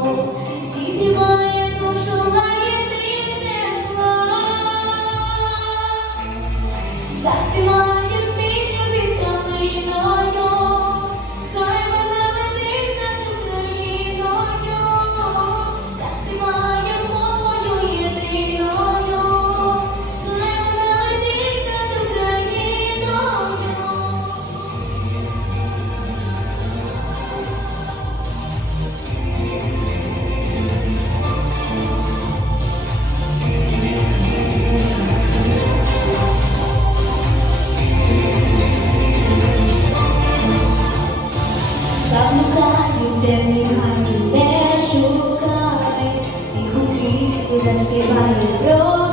See you. sind 말해줘